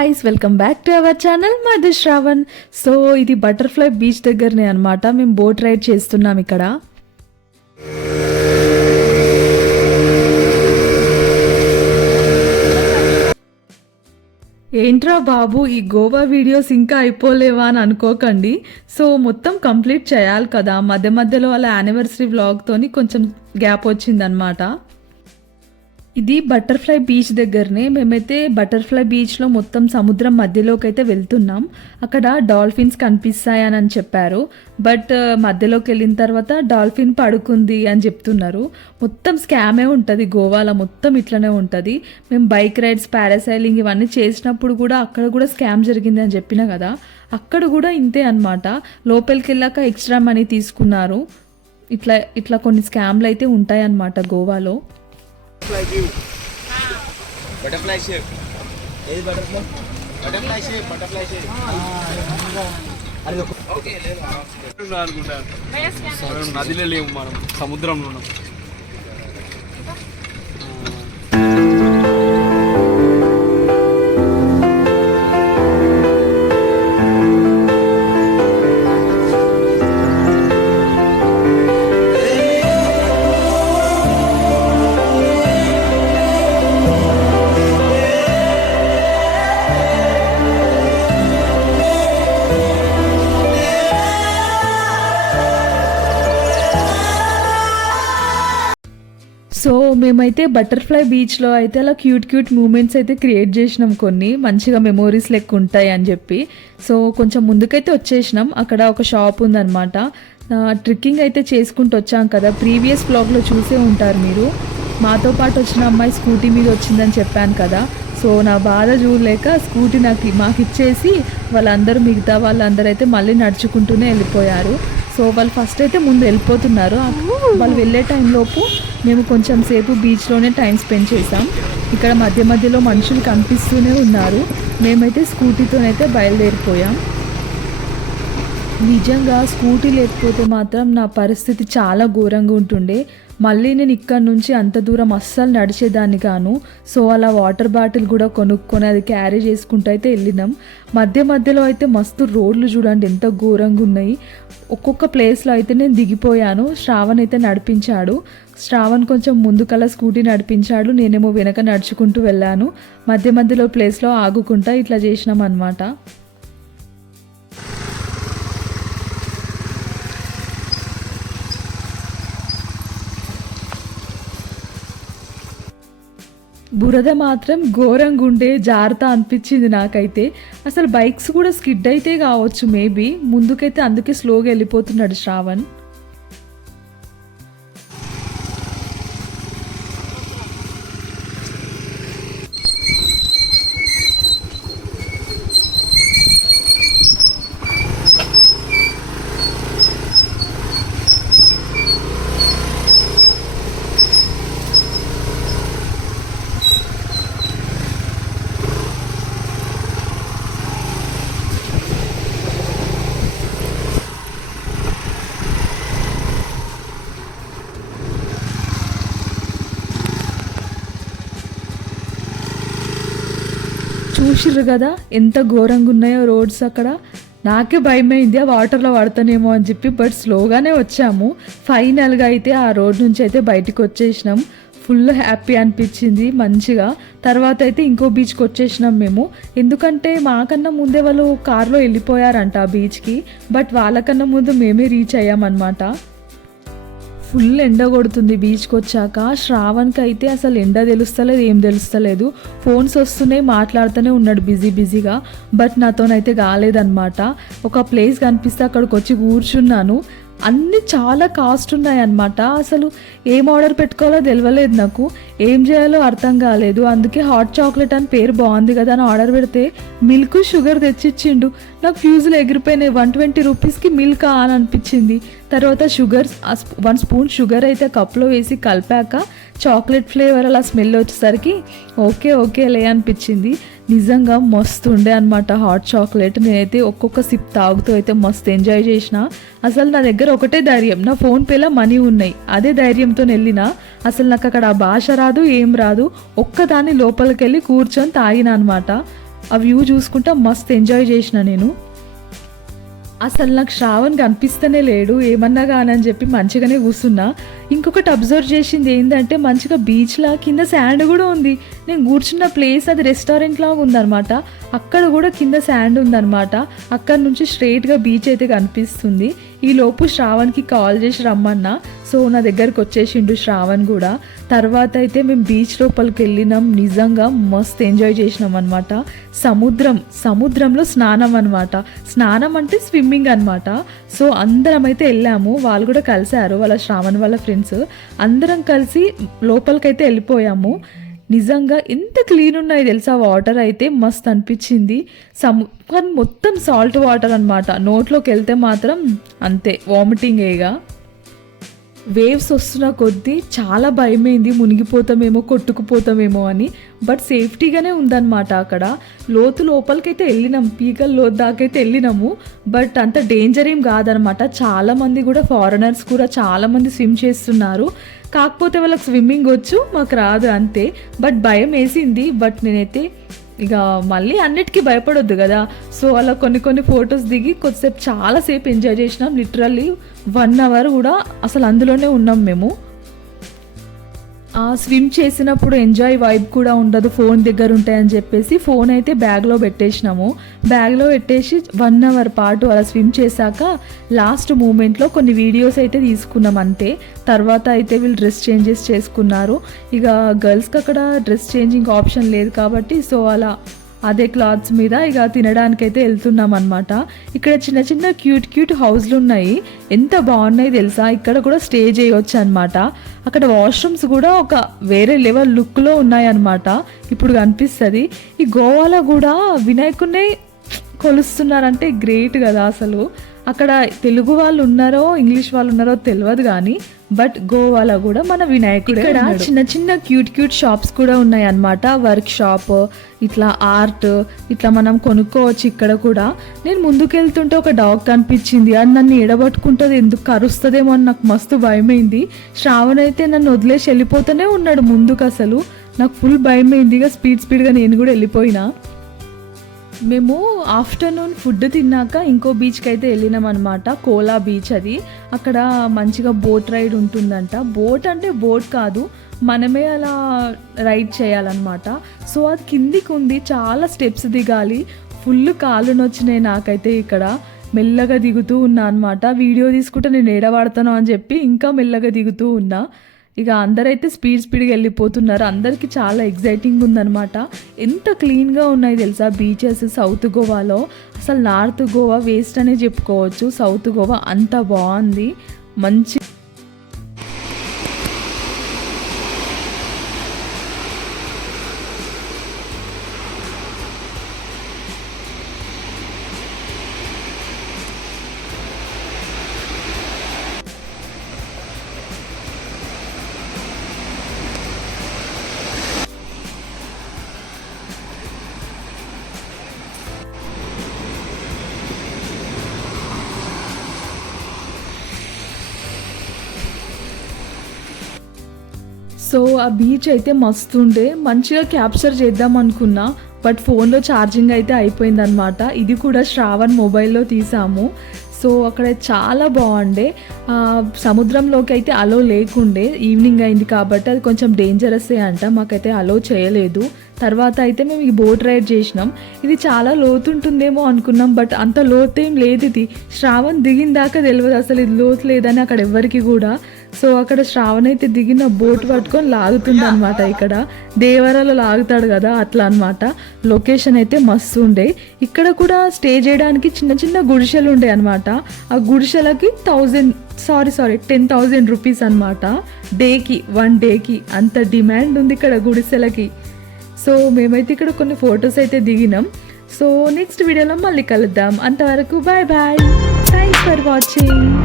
Guys welcome back to our channel Madhu Shravan so ఇది butterfly beach దగ్గరనే అనమాట మేము బోట్ రైడ్ చేస్తున్నాం ఇక్కడ. ఏంట్రా బాబు ఈ గోవా వీడియోస్ ఇంకా అయిపోలేవా అని అనుకోకండి. సో మొత్తం కంప్లీట్ చేయాలి కదా. మధ్య మధ్యలో అలా యానివర్సరీ వ్లాగ్తోని కొంచెం గ్యాప్ వచ్చిందనమాట ఇది బటర్ఫ్లై బీచ్ దగ్గరనే. మేమైతే బటర్ఫ్లై బీచ్లో మొత్తం సముద్రం మధ్యలోకి అయితే వెళ్తున్నాం. అక్కడ డాల్ఫిన్స్ కనిపిస్తాయని అని చెప్పారు. బట్ మధ్యలోకి వెళ్ళిన తర్వాత డాల్ఫిన్ పడుకుంది అని చెప్తున్నారు. మొత్తం స్కామే ఉంటుంది. గోవాలో మొత్తం ఇట్లనే ఉంటుంది. మేము బైక్ రైడ్స్ పారాసైలింగ్ ఇవన్నీ చేసినప్పుడు కూడా అక్కడ కూడా స్కామ్ జరిగింది అని చెప్పిన కదా. అక్కడ కూడా ఇంతే అనమాట లోపలికి వెళ్ళాక ఎక్స్ట్రా మనీ తీసుకున్నారు. ఇట్లా ఇట్లా కొన్ని స్కామ్లు అయితే ఉంటాయన్నమాట గోవాలో. బటర్ఫ్లై వ్యూ బటర్ఫ్లై షేప్ ఏది butterfly butterfly shape butterfly shape okay లేదు అనుకుంటాను. మనం నదిలో లేవు మనం. సముద్రంలో ఉన్నాం. సో మేమైతే బటర్ఫ్లై బీచ్లో అయితే అలా క్యూట్ క్యూట్ మూమెంట్స్ అయితే క్రియేట్ చేసినాం కొన్ని. మంచిగా మెమోరీస్ లెక్క ఉంటాయి అని చెప్పి. సో కొంచెం ముందుకైతే వచ్చేసినాం. అక్కడ ఒక షాప్ ఉందన్నమాట. ట్రిక్కింగ్ అయితే చేసుకుంటూ వచ్చాం కదా. ప్రీవియస్ బ్లాగ్లో చూసే ఉంటారు మీరు. మాతో పాటు వచ్చిన అమ్మాయి స్కూటీ మీద వచ్చిందని చెప్పాను కదా. సో నా బాధ చూడలేక స్కూటీ నాకు మాకు ఇచ్చేసి వాళ్ళందరూ మిగతా వాళ్ళందరూ అయితే మళ్ళీ నడుచుకుంటూనే వెళ్ళిపోయారు. సో వాళ్ళు ఫస్ట్ అయితే ముందు వెళ్ళిపోతున్నారు. వాళ్ళు వెళ్ళే టైంలోపు మేము కొంచెం సేపు బీచ్లోనే టైం స్పెండ్ చేసాం ఇక్కడ మధ్య మధ్యలో మనుషులు కనిపిస్తూనే ఉన్నారు. మేమైతే స్కూటీతోనైతే బయలుదేరిపోయాం. నిజంగా స్కూటీ లేకపోతే మాత్రం నా పరిస్థితి చాలా ఘోరంగా ఉంటుండే. మళ్ళీ నేను ఇక్కడ నుంచి అంత దూరం అస్సలు నడిచేదాన్ని కాను. సో అలా వాటర్ బాటిల్ కూడా కొనుక్కొని అది క్యారీ చేసుకుంటూ అయితే వెళ్ళినాం. మధ్య మధ్యలో అయితే మస్తు రోడ్లు చూడండి ఎంత ఘోరంగా ఉన్నాయి. ఒక్కొక్క ప్లేస్లో అయితే నేను దిగిపోయాను. శ్రావణ్ అయితే నడిపించాడు. శ్రావణ్ కొంచెం ముందుకలా స్కూటీ నడిపించాడు. నేనేమో వెనక నడుచుకుంటూ వెళ్ళాను. మధ్య మధ్యలో ప్లేస్లో ఆగుకుంటా ఇట్లా చేసినాం అనమాట బురద మాత్రం ఘోరంగా ఉండే జాగ్రత్త అనిపించింది నాకైతే. అసలు బైక్స్ కూడా స్కిడ్ అయితే కావచ్చు మేబీ ముందుకైతే అందుకే స్లోగా వెళ్ళిపోతున్నాడు శ్రావణ్. చూసిర్రు కదా ఎంత ఘోరంగా ఉన్నాయో రోడ్స్ అక్కడ. నాకే భయమైంది ఆ వాటర్లో పడతానేమో అని చెప్పి బట్ స్లోగానే వచ్చాము. ఫైనల్గా అయితే ఆ రోడ్ నుంచి అయితే బయటికి వచ్చేసినాం. ఫుల్ హ్యాపీ అనిపించింది మంచిగా. తర్వాత అయితే ఇంకో బీచ్కి వచ్చేసినాం మేము. ఎందుకంటే మాకన్నా ముందే వాళ్ళు కారులో వెళ్ళిపోయారంట ఆ బీచ్కి. బట్ వాళ్ళకన్నా ముందు మేమే రీచ్ అయ్యామన్నమాట. ఫుల్ ఎండ కొడుతుంది బీచ్కి వచ్చాక. శ్రావణ్కి అయితే అసలు ఎండ తెలుస్తలేదు ఏం తెలుస్తలేదు. ఫోన్స్ వస్తున్నాయి మాట్లాడుతూనే ఉన్నాడు బిజీ బిజీగా. బట్ నాతోనైతే కాలేదన్నమాట. ఒక ప్లేస్ కనిపిస్తే అక్కడికి వచ్చి కూర్చున్నాను. అన్నీ చాలా కాస్ట్ ఉన్నాయన్నమాట. అసలు ఏం ఆర్డర్ పెట్టుకోవాలో తెలియలేదు నాకు. ఏం చేయాలో అర్థం కాలేదు. అందుకే హాట్ చాక్లెట్ అని పేరు బాగుంది కదా అని ఆర్డర్ పెడితే మిల్క్ షుగర్ తెచ్చిచ్చిండు. నాకు ఫ్యూజులు ఎగిరిపోయినాయి. వన్ ట్వంటీ రూపీస్కి మిల్క్ అని అనిపించింది. తర్వాత షుగర్ వన్ స్పూన్ షుగర్ అయితే కప్లో వేసి కలిపాక చాక్లెట్ ఫ్లేవర్ అలా స్మెల్ వచ్చేసరికి ఓకే ఓకే లే అనిపించింది. నిజంగా మస్తు ఉండే అనమాట హాట్ చాక్లెట్. నేనైతే ఒక్కొక్క సిప్ తాగుతూ అయితే మస్తు ఎంజాయ్ చేసిన. అసలు నా దగ్గర ఒకటే ధైర్యం నా ఫోన్ పేలో మనీ ఉన్నాయి. అదే ధైర్యంతో వెళ్ళిన అసలు నాకు అక్కడ ఆ భాష రాదు ఏం రాదు. ఒక్కదాన్ని లోపలికి వెళ్ళి కూర్చొని తాగిన అనమాట ఆ వ్యూ చూసుకుంటా మస్తు ఎంజాయ్ చేసిన నేను. అసలు నాకు శ్రావణ్ కనిపిస్తూనే లేడు ఏమన్నా కానని చెప్పి మంచిగానే కూర్చున్నా. ఇంకొకటి అబ్జర్వ్ చేసింది ఏంటంటే మంచిగా బీచ్లా కింద శాండ్ కూడా ఉంది. నేను కూర్చున్న ప్లేస్ అది రెస్టారెంట్ లాగా ఉందన్నమాట. అక్కడ కూడా కింద శాండ్ ఉందన్నమాట. అక్కడ నుంచి స్ట్రైట్గా బీచ్ అయితే కనిపిస్తుంది. ఈ లోపు శ్రావణ్కి కాల్ చేసి రమ్మన్నా. సో నా దగ్గరికి వచ్చేసిండు శ్రావణ్ కూడా. తర్వాత అయితే మేము బీచ్ లోపలికి వెళ్ళినాం. నిజంగా మస్త్ ఎంజాయ్ చేసినాం అనమాట సముద్రం సముద్రంలో స్నానం అనమాట స్నానం అంటే స్విమ్మింగ్ అనమాట సో అందరం అయితే వెళ్ళాము. వాళ్ళు కూడా కలిశారు. వాళ్ళ శ్రావణ్ వాళ్ళ ఫ్రెండ్స్ అందరం కలిసి లోపలికైతే వెళ్ళిపోయాము. నిజంగా ఎంత క్లీన్ ఉన్నాయి తెలుసా? వాటర్ అయితే మస్త్ అనిపించింది. సము కానీ మొత్తం సాల్ట్ వాటర్ అనమాట నోట్లోకి వెళ్తే మాత్రం అంతే వామిటింగేగా వేవ్స్ వస్తున్న కొద్దీ చాలా భయమైంది మునిగిపోతామేమో కొట్టుకుపోతామేమో అని. బట్ సేఫ్టీగానే ఉందన్నమాట అక్కడ. లోతు లోపలికైతే వెళ్ళినాం. పీకల లోతు దాకైతే వెళ్ళినాము. బట్ అంత డేంజర్ ఏం కాదనమాట చాలా మంది కూడా ఫారినర్స్ కూడా చాలా మంది స్విమ్ చేస్తున్నారు. కాకపోతే వాళ్ళకి స్విమ్మింగ్ వచ్చు మాకు రాదు అంతే. బట్ భయం వేసింది. బట్ నేనైతే ఇక మళ్ళీ అన్నిటికీ భయపడొద్దు కదా. సో అలా కొన్ని కొన్ని ఫొటోస్ దిగి కొద్దిసేపు చాలాసేపు ఎంజాయ్ చేసినాం. లిటరల్లీ వన్ అవర్ కూడా అసలు అందులోనే ఉన్నాం మేము. ఆ స్విమ్ చేసినప్పుడు ఎంజాయ్ వైబ్ కూడా ఉండదు ఫోన్ దగ్గర ఉంటాయని చెప్పేసి ఫోన్ అయితే బ్యాగ్లో పెట్టేసినాము. బ్యాగ్లో పెట్టేసి వన్ అవర్ పాటు అలా స్విమ్ చేశాక లాస్ట్ మూమెంట్లో కొన్ని వీడియోస్ అయితే తీసుకున్నాం అంతే. తర్వాత అయితే వీళ్ళు డ్రెస్ చేంజెస్ చేసుకున్నారు. ఇక గర్ల్స్కి అక్కడ డ్రెస్ చేంజింగ్ ఆప్షన్ లేదు కాబట్టి సో అలా అదే క్లాత్స్ మీద ఇక తినడానికైతే వెళ్తున్నాం అనమాట ఇక్కడ చిన్న చిన్న క్యూట్ క్యూట్ హౌస్లు ఉన్నాయి ఎంత బాగున్నాయి తెలుసా? ఇక్కడ కూడా స్టే చేయొచ్చు అనమాట అక్కడ వాష్రూమ్స్ కూడా ఒక వేరే లెవెల్ లుక్లో ఉన్నాయన్నమాట. ఇప్పుడు కనిపిస్తుంది. ఈ గోవాలో కూడా వినాయకుడిని కొలుస్తున్నారంటే గ్రేట్ కదా అసలు. అక్కడ తెలుగు వాళ్ళు ఉన్నారో ఇంగ్లీష్ వాళ్ళు ఉన్నారో తెలియదు కానీ బట్ గోవాలో కూడా మన వినాయకుడు ఇక్కడ చిన్న చిన్న క్యూట్ క్యూట్ షాప్స్ కూడా ఉన్నాయి అన్నమాట వర్క్ షాప్ ఇట్లా ఆర్ట్ ఇట్లా మనం కొనుక్కోవచ్చు ఇక్కడ కూడా. నేను ముందుకెళ్తుంటే ఒక డాగ్ కనిపించింది. అది నన్ను ఎడబట్టుకుంటుంది ఎందుకు కరుస్తుందేమో అని నాకు మస్తు భయమైంది. శ్రావణ్ అయితే నన్ను వదిలేసి వెళ్ళిపోతూనే ఉన్నాడు ముందుకు అసలు. నాకు ఫుల్ భయమైంది. ఇక స్పీడ్ స్పీడ్గా నేను కూడా వెళ్ళిపోయినా. మేము ఆఫ్టర్నూన్ ఫుడ్ తిన్నాక ఇంకో బీచ్కి అయితే వెళ్ళినాం అనమాట కోలా బీచ్ అది. అక్కడ మంచిగా బోట్ రైడ్ ఉంటుందంట. బోట్ అంటే బోట్ కాదు మనమే అలా రైడ్ చేయాలన్నమాట. సో అది కిందికి ఉంది చాలా స్టెప్స్ దిగాలి. ఫుల్ కాళ్ళు నొచ్చినాయి నాకైతే ఇక్కడ. మెల్లగా దిగుతూ ఉన్నా అనమాట వీడియో తీసుకుంటే నేను ఏడవాడతాను అని చెప్పి ఇంకా మెల్లగా దిగుతూ ఉన్నా. ఇక అందరైతే స్పీడ్ స్పీడ్గా వెళ్ళిపోతున్నారు. అందరికీ చాలా ఎగ్జైటింగ్ ఉందన్నమాట. ఎంత క్లీన్గా ఉన్నాయి తెలుసా? బీచెస్ సౌత్ గోవాలో. అసలు నార్త్ గోవా వేస్ట్ అనే చెప్పుకోవచ్చు. సౌత్ గోవా అంత బాగుంది. మంచి సో ఆ బీచ్ అయితే మస్తు ఉండే మంచిగా క్యాప్చర్ చేద్దాం అనుకున్నా. బట్ ఫోన్లో ఛార్జింగ్ అయితే అయిపోయిందనమాట ఇది కూడా శ్రావణ్ మొబైల్లో తీసాము. సో అక్కడ చాలా బాగుండే. సముద్రంలోకి అయితే అలో లేకుండే. ఈవినింగ్ అయింది కాబట్టి అది కొంచెం డేంజరస్ అంట. మాకైతే అలో చేయలేదు. తర్వాత అయితే మేము ఈ బోట్ రైడ్ చేసినాం. ఇది చాలా లోతుంటుందేమో అనుకున్నాం బట్ అంత లోతేం లేదు ఇది. శ్రావణ్ దిగిన దాకా తెలియదు అసలు ఇది లోతు లేదని అక్కడ ఎవ్వరికి కూడా. సో అక్కడ శ్రావణ్ అయితే దిగిన బోట్ పట్టుకొని లాగుతుంది అనమాట ఇక్కడ. దేవరాలో లాగుతాడు కదా అట్లా అనమాట లొకేషన్ అయితే మస్తు ఉండే. ఇక్కడ కూడా స్టే చేయడానికి చిన్న చిన్న గుడిసెలు ఉండే అనమాట ఆ గుడిసెలకి thousand sorry sorry ten thousand rupees అనమాట డేకి వన్ డేకి అంత డిమాండ్ ఉంది ఇక్కడ గుడిసెలకి. సో మేమైతే ఇక్కడ కొన్ని ఫొటోస్ అయితే దిగినాం. సో నెక్స్ట్ వీడియోలో మళ్ళీ కలుద్దాం. అంతవరకు bye bye thanks for watching